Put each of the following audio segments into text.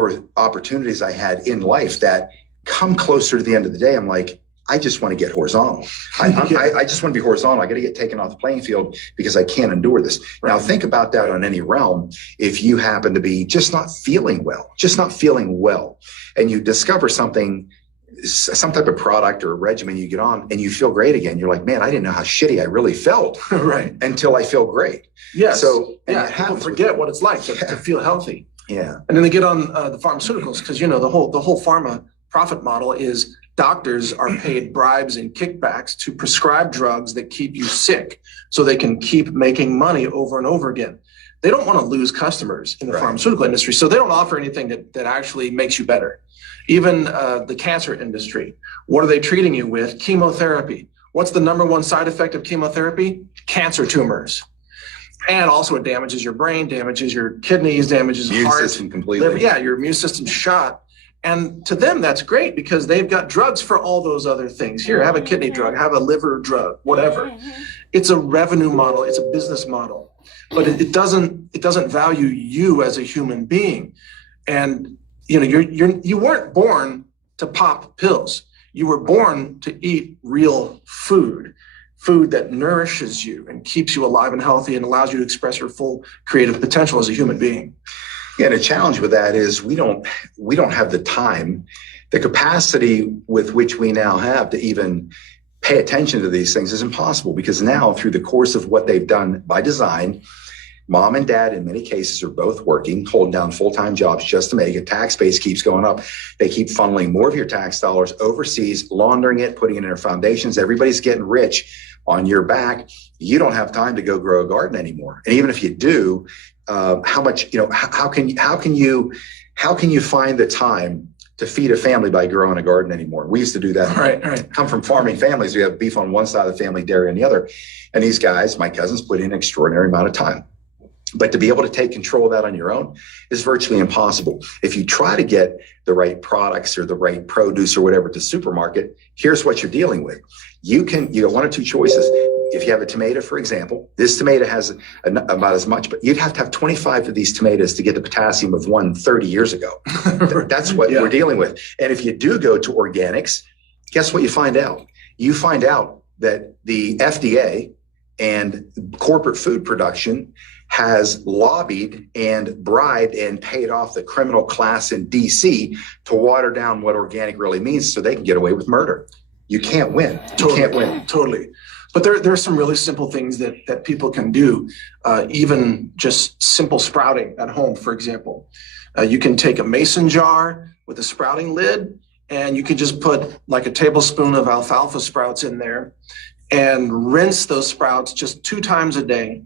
were opportunities I had in life that come closer to the end of the day. I'm like, I just want to get horizontal. I just want to be horizontal. I got to get taken off the playing field because I can't endure this. Now, think about that on any realm. If you happen to be just not feeling well, and you discover something, some type of product or a regimen you get on and you feel great again, you're like, man, I didn't know how shitty I really felt right until I feel great. Yes. So people forget what it's like to feel healthy. Yeah. And then they get on the pharmaceuticals because, the whole pharma profit model is doctors are paid bribes and kickbacks to prescribe drugs that keep you sick so they can keep making money over and over again. They don't want to lose customers in the pharmaceutical industry, so they don't offer anything that actually makes you better. Even the cancer industry, what are they treating you with? Chemotherapy. What's the number one side effect of chemotherapy? Cancer tumors. And also it damages your brain, damages your kidneys, damages immune heart, system completely. liver. Yeah, your immune system's shot. And to them, that's great because they've got drugs for all those other things. Here, have a kidney drug, have a liver drug, whatever. It's a revenue model. It's a business model, but it doesn't value you as a human being. And you weren't born to pop pills. You were born to eat real food that nourishes you and keeps you alive and healthy and allows you to express your full creative potential as a human being. Yeah, and the challenge with that is we don't have the time, the capacity with which we now have to even pay attention to these things is impossible because now through the course of what they've done by design, mom and dad in many cases are both working, holding down full-time jobs just to make it. Tax base keeps going up. They keep funneling more of your tax dollars overseas, laundering it, putting it in their foundations. Everybody's getting rich on your back. You don't have time to go grow a garden anymore. And even if you do, how can you find the time to feed a family by growing a garden anymore? We used to do that. Right. Come from farming families. We have beef on one side of the family, dairy on the other. And these guys, my cousins, put in an extraordinary amount of time. But to be able to take control of that on your own is virtually impossible. If you try to get the right products or the right produce or whatever to supermarket, here's what you're dealing with. You have one or two choices. If you have a tomato, for example, this tomato has about as much, but you'd have to have 25 of these tomatoes to get the potassium of one 30 years ago. That's what we're dealing with. And if you do go to organics, guess what you find out? You find out that the FDA and corporate food production has lobbied and bribed and paid off the criminal class in DC to water down what organic really means so they can get away with murder. You can't win. Totally. But there are some really simple things that people can do, even just simple sprouting at home, for example. You can take a mason jar with a sprouting lid, and you can just put like a tablespoon of alfalfa sprouts in there and rinse those sprouts just 2 times a day.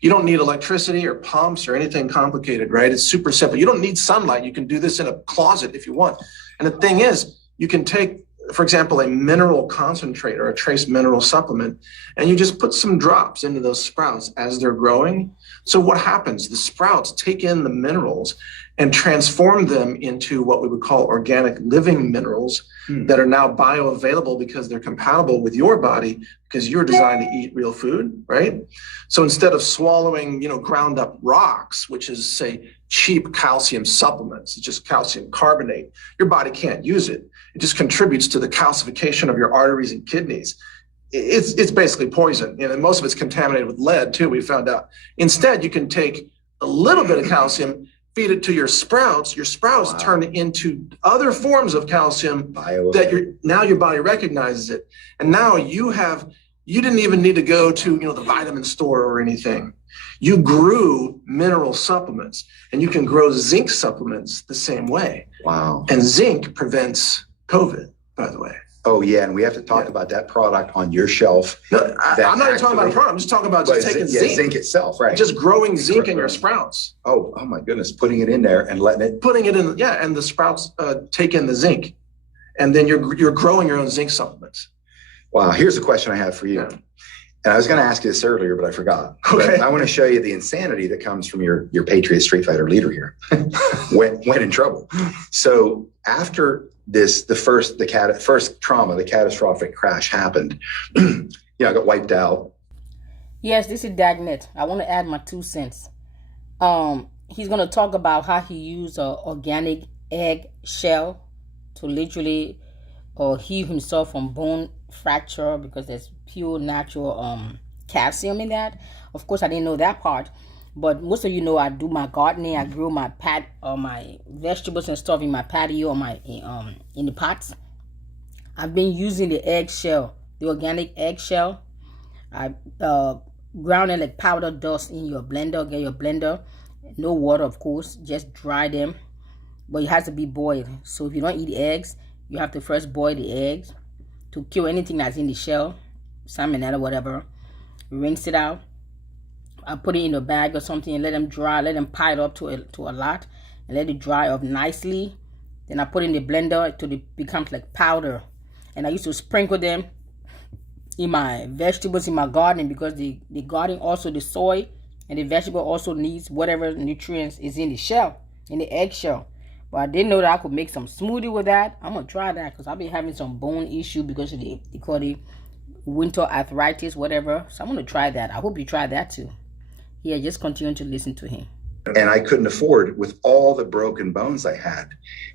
You don't need electricity or pumps or anything complicated, right? It's super simple. You don't need sunlight. You can do this in a closet if you want. And the thing is, you can take, for example, a mineral concentrate or a trace mineral supplement, and you just put some drops into those sprouts as they're growing. So what happens? The sprouts take in the minerals and transform them into what we would call organic living minerals that are now bioavailable because they're compatible with your body because you're designed to eat real food, right? So instead of swallowing, ground up rocks, which is, say, cheap calcium supplements, it's just calcium carbonate, your body can't use it. It just contributes to the calcification of your arteries and kidneys. It's basically poison, and most of it's contaminated with lead too, we found out. Instead, you can take a little bit of calcium, feed it to your sprouts turn into other forms of calcium that now your body recognizes it. And now you didn't even need to go to the vitamin store or anything. You grew mineral supplements, and you can grow zinc supplements the same way. Wow. And zinc prevents COVID, by the way. Oh, yeah. And we have to talk about that product on your shelf. No, I'm not even talking about a product. I'm just talking about just taking zinc. Zinc itself, right. Just growing zinc in your sprouts. Oh my goodness. Putting it in there and letting it. Putting it in, and the sprouts take in the zinc. And then you're growing your own zinc supplements. Wow. Here's a question I have for you. Yeah. And I was going to ask you this earlier, but I forgot. Okay. But I want to show you the insanity that comes from your Patriot Street Fighter leader here. went in trouble. So after the first trauma, the catastrophic crash happened, I got wiped out. Yes, this is Dagnet. I want to add my 2 cents. He's going to talk about how he used organic egg shell to literally heal himself from bone fracture because there's pure natural calcium in that. Of course, I didn't know that part, but most of you know I do my gardening. I grow my my vegetables and stuff in my patio or my in the pots. I've been using the eggshell, the organic eggshell. I ground it like powder dust in your blender. Get your blender, no water, of course. Just dry them, but it has to be boiled. So if you don't eat eggs, you have to first boil the eggs to kill anything that's in the shell, salmonella, whatever. Rinse it out. I put it in a bag or something and let them dry. Let them pile up to a lot and let it dry up nicely. Then I put it in the blender till it becomes like powder. And I used to sprinkle them in my vegetables in my garden because the garden also, the soil and the vegetable also needs whatever nutrients is in the shell, in the eggshell. But I didn't know that I could make some smoothie with that. I'm going to try that because I've been having some bone issue because of they call it winter arthritis, whatever. So I'm going to try that. I hope you try that too. Yeah, just continue to listen to him. And I couldn't afford, with all the broken bones I had,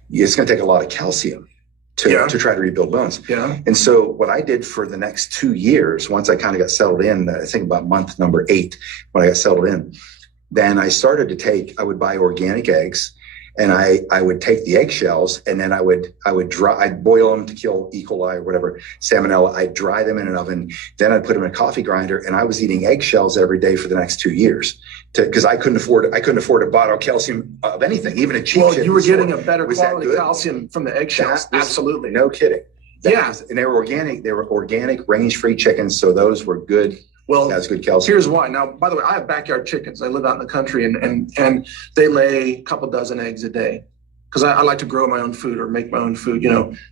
it's going to take a lot of calcium to try to rebuild bones. Yeah. And so what I did for the next 2 years, once I kind of got settled in, I think about month number 8, when I got settled in, then I started to I would buy organic eggs. And I would take the eggshells and then I'd boil them to kill E. coli or whatever, salmonella. I'd dry them in an oven. Then I'd put them in a coffee grinder, and I was eating eggshells every day for the next 2 years because I couldn't afford a bottle of calcium of anything, even a cheap. Well, you were getting a better quality calcium from the eggshells. Absolutely. No kidding. And they were organic. They were organic, range-free chickens. So those were good. Well, that's good calcium. Here's why. Now, by the way, I have backyard chickens. I live out in the country, and they lay a couple dozen eggs a day because I like to grow my own food or make my own food,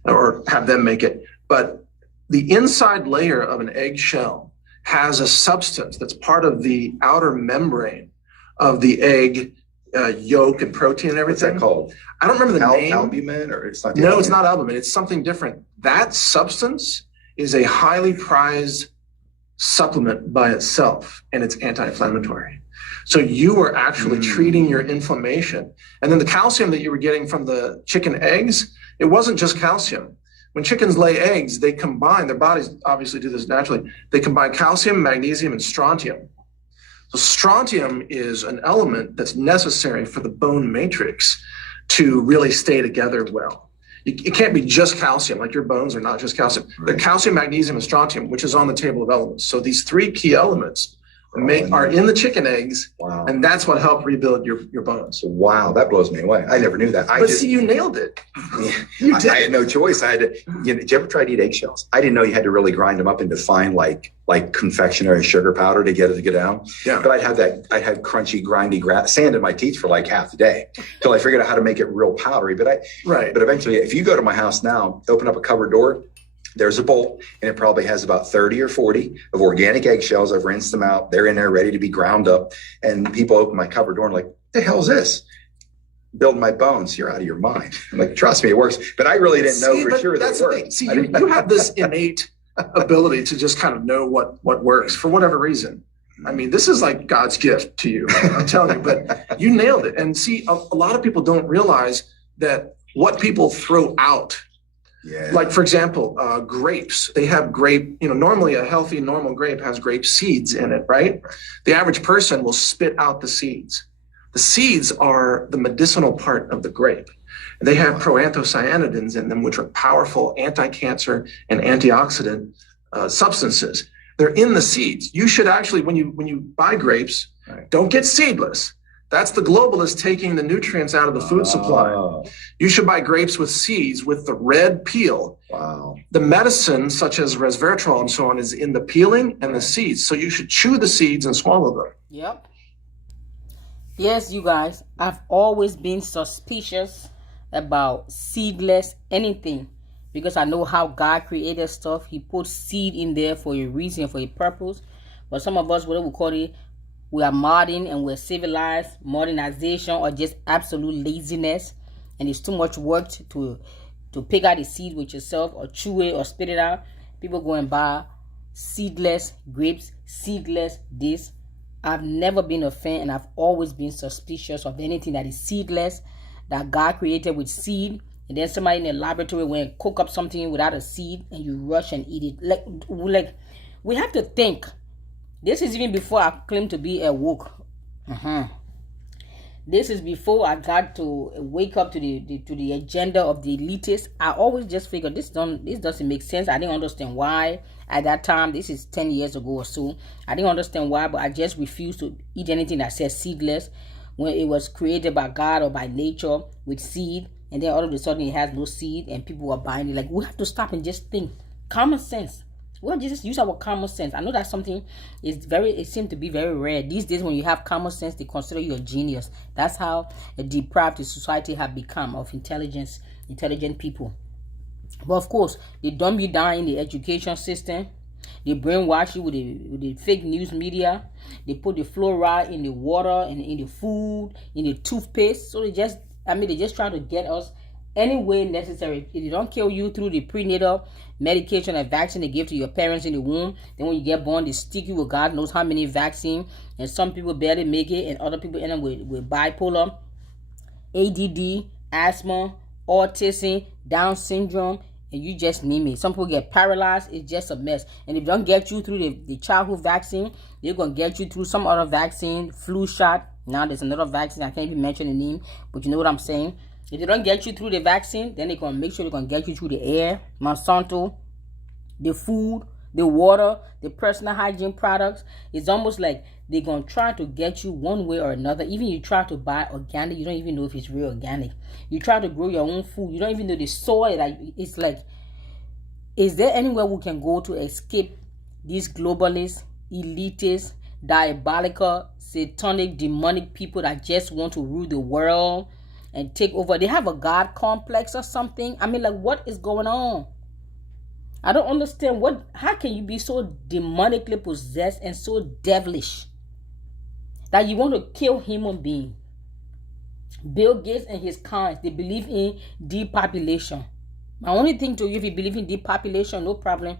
or have them make it. But the inside layer of an egg shell has a substance that's part of the outer membrane of the egg yolk and protein and everything. What's that called? I don't remember the name. Albumin, or it's not? No, it's not albumin. It's something different. That substance is a highly prized supplement by itself, and it's anti-inflammatory. So you were actually treating your inflammation. And then the calcium that you were getting from the chicken eggs, it wasn't just calcium. When chickens lay eggs, they combine, their bodies obviously do this naturally, they combine calcium, magnesium, and strontium. So strontium is an element that's necessary for the bone matrix to really stay together well. It can't be just calcium, like your bones are not just calcium. Right. They're calcium, magnesium, and strontium, which is on the table of elements. So these 3 key elements are in the chicken eggs, and that's what helped rebuild your bones. Wow, that blows me away. I never knew that. See, you nailed it. You did. I had no choice. I had to. Did you ever try to eat eggshells? I didn't know you had to really grind them up into fine, like confectionery sugar powder to get it to go down. Yeah. But I had crunchy, grindy sand in my teeth for like half the day till I figured out how to make it real powdery. But eventually, if you go to my house now, open up a cupboard door, there's a bowl, and it probably has about 30 or 40 of organic eggshells. I've rinsed them out. They're in there ready to be ground up. And people open my cupboard door and like, the hell's this? Build my bones. You're out of your mind. I'm like, trust me, it works. But I really didn't know for sure that it worked. See, you have this innate ability to just kind of know what works for whatever reason. I mean, this is like God's gift to you, I'm telling you, but you nailed it. And see, a lot of people don't realize that what people throw out. Yeah. Like, for example, grapes, they have normally a healthy, normal grape has grape seeds in it, right? The average person will spit out the seeds. The seeds are the medicinal part of the grape. They have proanthocyanidins in them, which are powerful anti-cancer and antioxidant substances. They're in the seeds. You should actually, when you buy grapes, don't get seedless. That's the globalists taking the nutrients out of the food supply. You should buy grapes with seeds with the red peel. Wow. The medicine, such as resveratrol and so on, is in the peeling and the seeds. So you should chew the seeds and swallow them. Yep. Yes, you guys, I've always been suspicious about seedless anything because I know how God created stuff. He put seed in there for a reason, for a purpose. But some of us, whatever we call it, we are modern and we're civilized, modernization, or just absolute laziness. And it's too much work to pick out the seed with yourself or chew it or spit it out. People go and buy seedless grapes, seedless this. I've never been a fan, and I've always been suspicious of anything that is seedless. that God created with seed, and then somebody in the laboratory went and cook up something without a seed, and you rush and eat it. Like we have to think. This is even before I claim to be a woke. This is before I got to wake up to the agenda of the elitists. I always just figured this doesn't make sense. I didn't understand why at that time. This is 10 years ago or so. I didn't understand why, but I just refused to eat anything that says seedless when it was created by God or by nature with seed, and then all of a sudden it has no seed and people are buying it. Like, we have to stop and just think. Common sense. We'll just use our common sense. I know that's something it seems to be very rare. These days when you have common sense, they consider you a genius. That's how a deprived society have become of intelligent people. But of course, they dumb you down in the education system. They brainwash you with the fake news media. They put the fluoride in the water and in the food, in the toothpaste. So they just try to get us any way necessary. If they don't kill you through the prenatal medication and vaccine they give to your parents in the womb, then when you get born, they stick you with God knows how many vaccines, and some people barely make it, and other people end up with bipolar, ADD, asthma, autism, Down syndrome, and you just name it. Some people get paralyzed. It's just a mess. And if they don't get you through the childhood vaccine, they're going to get you through some other vaccine, flu shot. Now there's another vaccine. I can't even mention the name, but you know what I'm saying. If they don't get you through the vaccine, then they're going to make sure they're going to get you through the air, Monsanto, the food, the water, the personal hygiene products. It's almost like they're going to try to get you one way or another. Even you try to buy organic, you don't even know if it's real organic. You try to grow your own food, you don't even know the soil. Like, it's like, is there anywhere we can go to escape these globalists, elitists, diabolical, satanic, demonic people that just want to rule the world and take over? They have a God complex or something. I mean, like, what is going on? I don't understand. How can you be so demonically possessed and so devilish that you want to kill human beings? Bill Gates and his kind, they believe in depopulation. My only thing to you, if you believe in depopulation, no problem.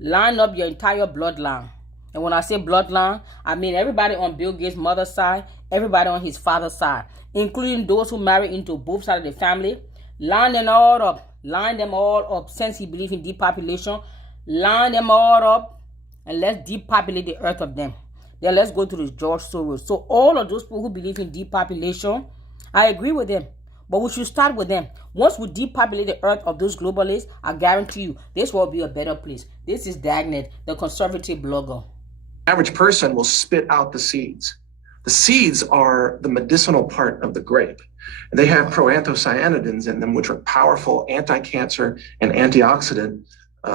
Line up your entire bloodline. And when I say bloodline, I mean everybody on Bill Gates' mother's side, everybody on his father's side, including those who marry into both sides of the family. Line them all up. Line them all up. Since he believes in depopulation, line them all up and let's depopulate the earth of them. Then let's go to the George Soros. So all of those people who believe in depopulation, I agree with them. But we should start with them. Once we depopulate the earth of those globalists, I guarantee you, this will be a better place. This is Dagnet, the conservative blogger. Average person will spit out the seeds. The seeds are the medicinal part of the grape. And they have proanthocyanidins in them, which are powerful anti-cancer and antioxidant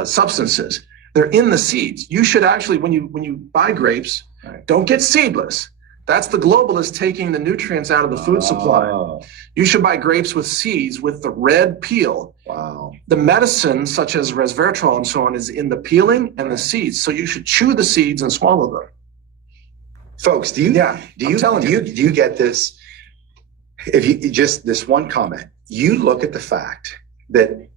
substances. They're in the seeds. You should actually, when you buy grapes, don't get seedless. That's the globalist taking the nutrients out of the food supply. You should buy grapes with seeds with the red peel. Wow. The medicine, such as resveratrol and so on, is in the peeling and the seeds. So you should chew the seeds and swallow them. Folks, do you get this? If you just this one comment, you look at the fact that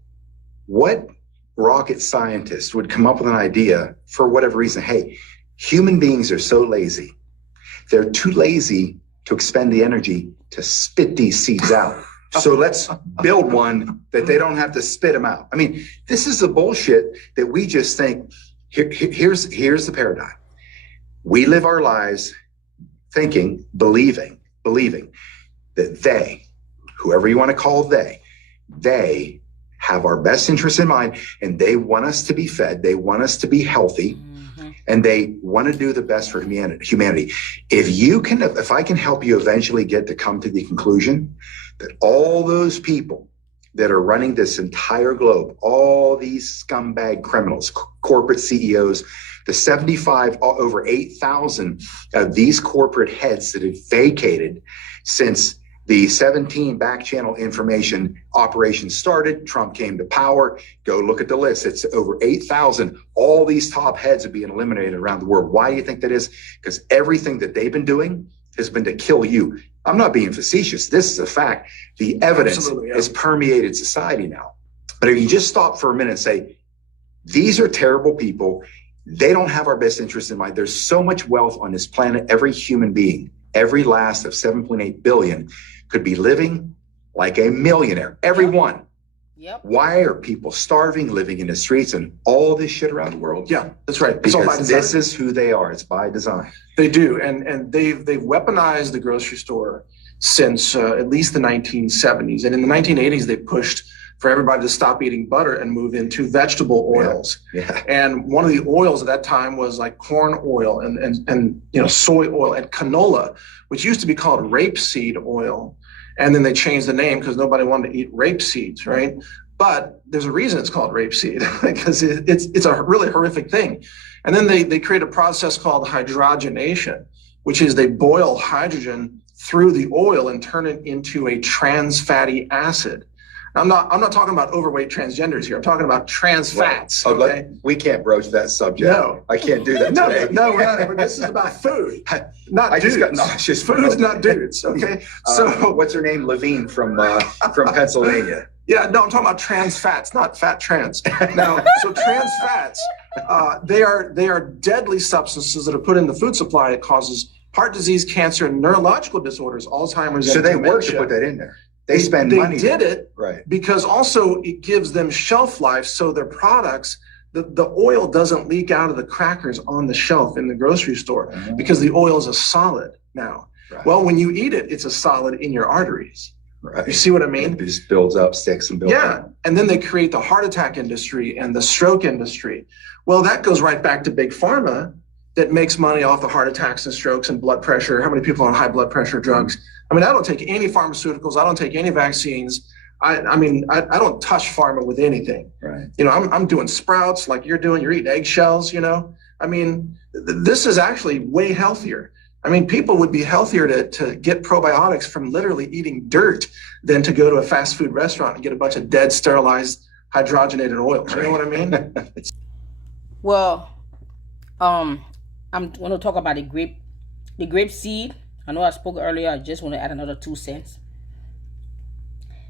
what rocket scientist would come up with an idea for whatever reason? Hey, human beings are so lazy. They're too lazy to expend the energy to spit these seeds out. So let's build one that they don't have to spit them out. I mean, this is the bullshit that we just think. Here's the paradigm. We live our lives thinking, believing that they, whoever you want to call they have our best interest in mind, and they want us to be fed. They want us to be healthy. And they want to do the best for humanity. If I can help you eventually get to come to the conclusion that all those people that are running this entire globe, all these scumbag criminals, corporate CEOs, the 75, over 8,000 of these corporate heads that have vacated since the 17 back channel information operations started, Trump came to power. Go look at the list. It's over 8,000. All these top heads are being eliminated around the world. Why do you think that is? Because everything that they've been doing has been to kill you. I'm not being facetious. This is a fact. The evidence has permeated society now. But if you just stop for a minute and say, these are terrible people. They don't have our best interest in mind. There's so much wealth on this planet. Every human being, every last of 7.8 billion could be living like a millionaire. Every one. Yep. Why are people starving, living in the streets, and all this shit around the world? Yeah, that's right. It's all by Because design. this is who they are. It's by design. They do, and they've weaponized the grocery store since at least the 1970s, and in the 1980s they pushed for everybody to stop eating butter and move into vegetable oils. Yeah. And one of the oils at that time was like corn oil and soy oil and canola, which used to be called rapeseed oil. And then they changed the name because nobody wanted to eat rape seeds, right? But there's a reason it's called rapeseed because it's a really horrific thing. And then they create a process called hydrogenation, which is they boil hydrogen through the oil and turn it into a trans fatty acid. I'm not talking about overweight transgenders here. I'm talking about trans fats. Okay? We can't broach that subject. No. I can't do that today. No, we're not. This is about food, not I dudes. just got nauseous. Food's not dudes. Okay. So what's her name? Levine from Pennsylvania. yeah, no, I'm talking about trans fats, not fat trans. Now, so trans fats, they are deadly substances that are put in the food supply. It causes heart disease, cancer, and neurological disorders, Alzheimer's, So and they dementia. work to put that in there. They spend They money. did it Right. because also it gives them shelf life, so their products, the oil doesn't leak out of the crackers on the shelf in the grocery store because the oil is a solid now. Right. Well, when you eat it, it's a solid in your arteries. Right. You see what I mean? It just builds up, sticks and builds Yeah. up. And then they create the heart attack industry and the stroke industry. Well, that goes right back to big pharma that makes money off the heart attacks and strokes and blood pressure. How many people on high blood pressure drugs? I mean, I don't take any pharmaceuticals. I don't take any vaccines. I mean, I don't touch pharma with anything. Right. I'm doing sprouts like you're doing. You're eating eggshells, I mean, this is actually way healthier. I mean, people would be healthier to get probiotics from literally eating dirt than to go to a fast food restaurant and get a bunch of dead, sterilized, hydrogenated oils. You know what I mean? Well, I'm going to talk about the grape seed. I know I spoke earlier. I just want to add another 2 cents.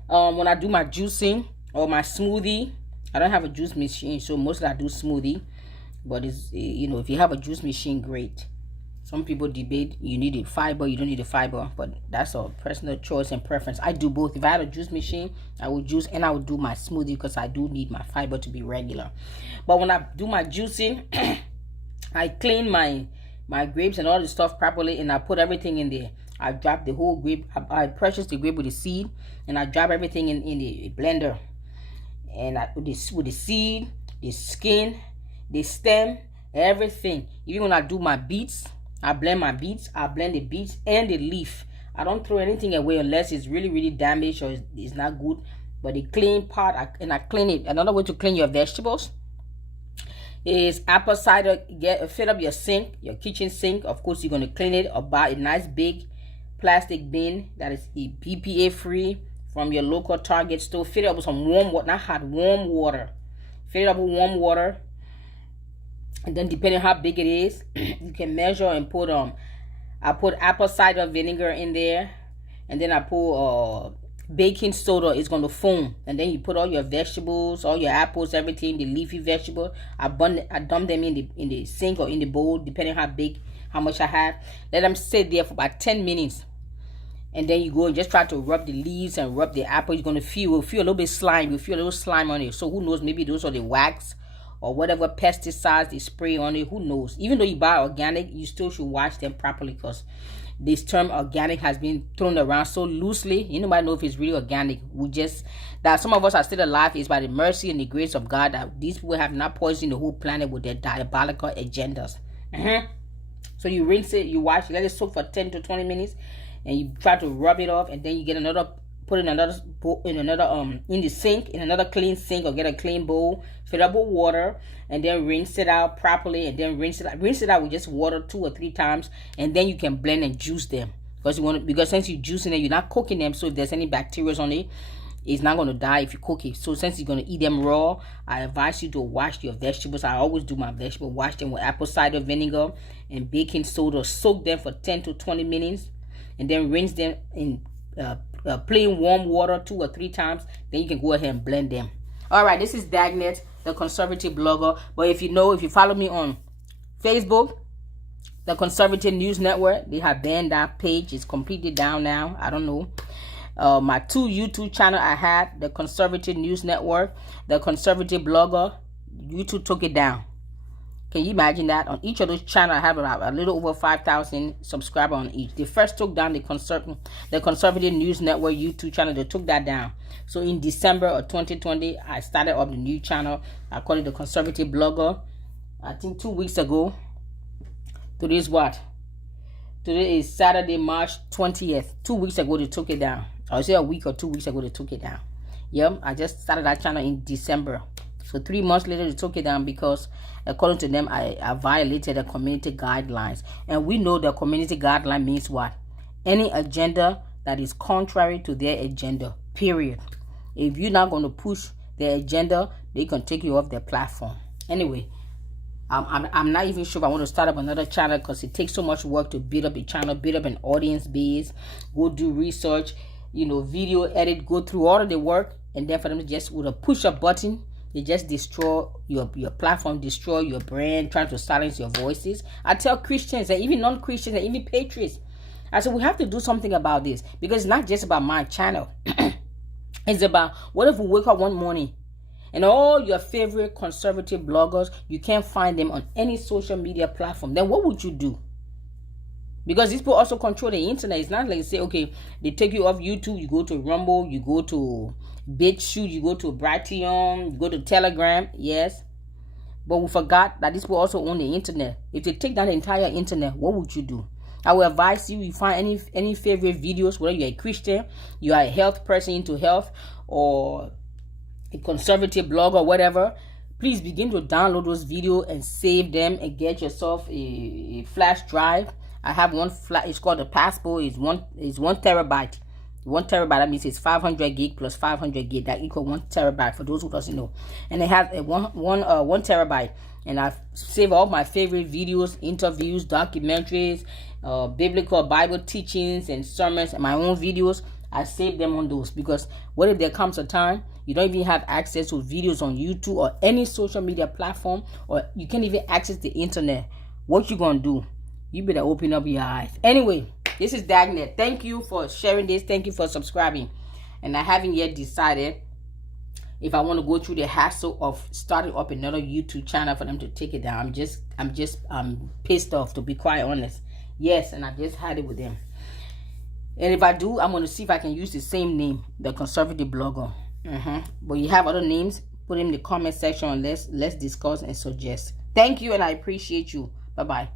When I do my juicing or my smoothie, I don't have a juice machine, so mostly I do smoothie. But it's, if you have a juice machine, great. Some people debate you need a fiber, you don't need a fiber, but that's a personal choice and preference. I do both. If I had a juice machine, I would juice and I would do my smoothie because I do need my fiber to be regular. But when I do my juicing, I clean my grapes and all the stuff properly, and I put everything in there. I drop the whole grape. I purchase the grape with the seed, and I drop everything in the blender. And with the seed, the skin, the stem, everything. Even when I do my beets, I blend my beets. I blend the beets and the leaf. I don't throw anything away unless it's really, really damaged or it's not good. But the clean part, I clean it. Another way to clean your vegetables is apple cider. Fill up your sink, your kitchen sink. Of course, you're going to clean it or buy a nice big plastic bin that is BPA free from your local Target store. Fill it up with some warm water, not hot, warm water. Fill it up with warm water. And then depending how big it is, you can measure and put I put apple cider vinegar in there, and then I put baking soda. It's going to foam, and then you put all your vegetables, all your apples, everything, the leafy vegetable. I dump them in the sink or in the bowl, depending how much I have. Let them sit there for about 10 minutes, and then you go and just try to rub the leaves and rub the apple. You're going to feel a little bit slime. You feel a little slime on it. So who knows? Maybe those are the wax or whatever pesticides they spray on it. Who knows? Even though you buy organic, you still should wash them properly, because this term organic has been thrown around so loosely. Nobody know if it's really organic. That some of us are still alive is by the mercy and the grace of God, that these people have not poisoned the whole planet with their diabolical agendas. So you rinse it, you wash it, let it soak for 10 to 20 minutes, and you try to rub it off, and then you get put in another in the sink, in another clean sink, or get a clean bowl, fill up with water, and then rinse it out properly, and then rinse it out with just water 2 or 3 times, and then you can blend and juice them, because since you're juicing them, you're not cooking them, so if there's any bacteria on it, it's not going to die if you cook it. So since you're going to eat them raw, I advise you to wash your vegetables. I always do my vegetables, wash them with apple cider vinegar and baking soda, soak them for 10 to 20 minutes, and then rinse them in plain warm water 2 or 3 times. Then you can go ahead and blend them. All right, this is Dagnet, the conservative blogger. But if you follow me on Facebook, the Conservative News Network, they have banned that page. It's completely down now. I don't know. My 2 YouTube channel I had, the Conservative News Network, the Conservative Blogger. YouTube took it down. Can you imagine that? On each of those channels, I have about a little over 5,000 subscribers on each. They first took down the Conservative News Network YouTube channel. They took that down. So in December of 2020, I started up the new channel. I call it the Conservative Blogger. I think 2 weeks ago. Today is what? Today is Saturday, March 20th. 2 weeks ago, they took it down. I would say a week or 2 weeks ago, they took it down. Yep, I just started that channel in December. So 3 months later, they took it down because, according to them, I violated the community guidelines. And we know the community guideline means what? Any agenda that is contrary to their agenda, period. If you're not going to push their agenda, they can take you off their platform. Anyway, I'm not even sure if I want to start up another channel because it takes so much work to build up a channel, build up an audience base, go do research, video edit, go through all of the work, and then for them to just with a push up button, they just destroy your platform, destroy your brand, trying to silence your voices. I tell Christians and even non-Christians and even patriots, I said we have to do something about this because it's not just about my channel. It's about what if we wake up one morning and all your favorite conservative bloggers, you can't find them on any social media platform. Then what would you do? Because these people also control the internet. It's not like you say, okay, they take you off YouTube, you go to Rumble, you go to BitChute, you go to Brighteon, you go to Telegram, yes. But we forgot that these people also own the internet. If they take down the entire internet, what would you do? I will advise you find any favorite videos, whether you're a Christian, you are a health person into health, or a conservative blog or whatever. Please begin to download those videos and save them and get yourself a flash drive. I have one flash. It's called the Passport. It's one terabyte. 1 terabyte, that means it's 500 gig plus 500 gig. That equal 1 terabyte for those who doesn't know. And it has a one terabyte. And I've saved all my favorite videos, interviews, documentaries, biblical Bible teachings and sermons, and my own videos. I save them on those because what if there comes a time you don't even have access to videos on YouTube or any social media platform, or you can't even access the internet? What you gonna do? You better open up your eyes. Anyway, this is Dagnet. Thank you for sharing this. Thank you for subscribing. And I haven't yet decided if I want to go through the hassle of starting up another YouTube channel for them to take it down. I'm just pissed off, to be quite honest. Yes, and I just had it with them. And if I do, I'm going to see if I can use the same name, the Conservative Blogger. But you have other names, put them in the comment section and let's discuss and suggest. Thank you, and I appreciate you. Bye-bye.